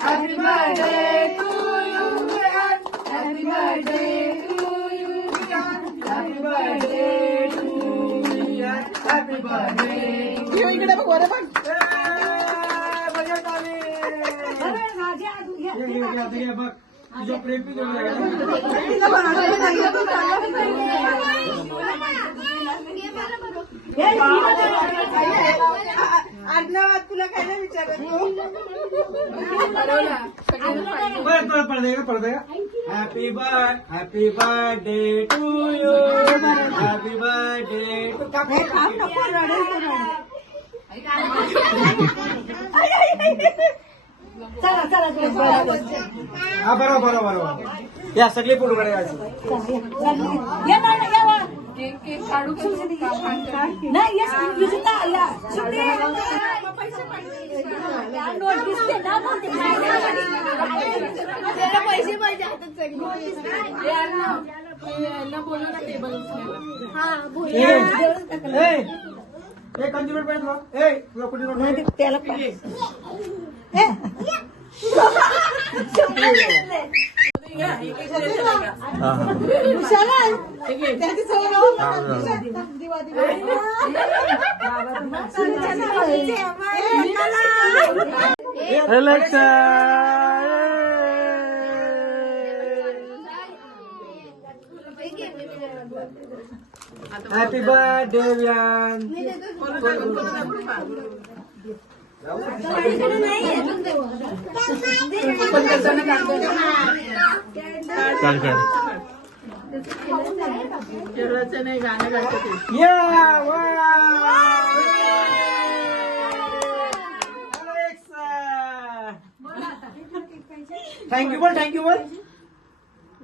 Happy birthday to you, happy birthday to you, happy birthday to you, happy birthday. इकडे बघ वर बघ. बघ तुझ्या प्रेम आडनावात तुला काय नाही विचारत पडते का happy birthday to you happy birthday चला चला हा बरोबर या सगळे फोटो काढायचे पैसे पाहिजे कंज्युमेंट पाहिजे त्याला हॅपी बर्थडे व्यान नाही गाणं गातात थँक्यू बोल थँक्यू बोल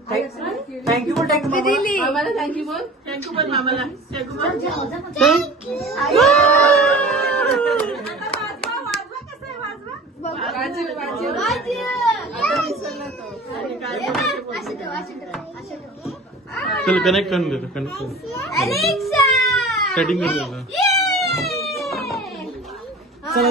थँक्यू बोल थँक्यू मामाला थँक्यू बोल मामाला थँक्यू बोल चल कनेक्ट करून देतो कनेक्ट सेटिंग करून देतो चला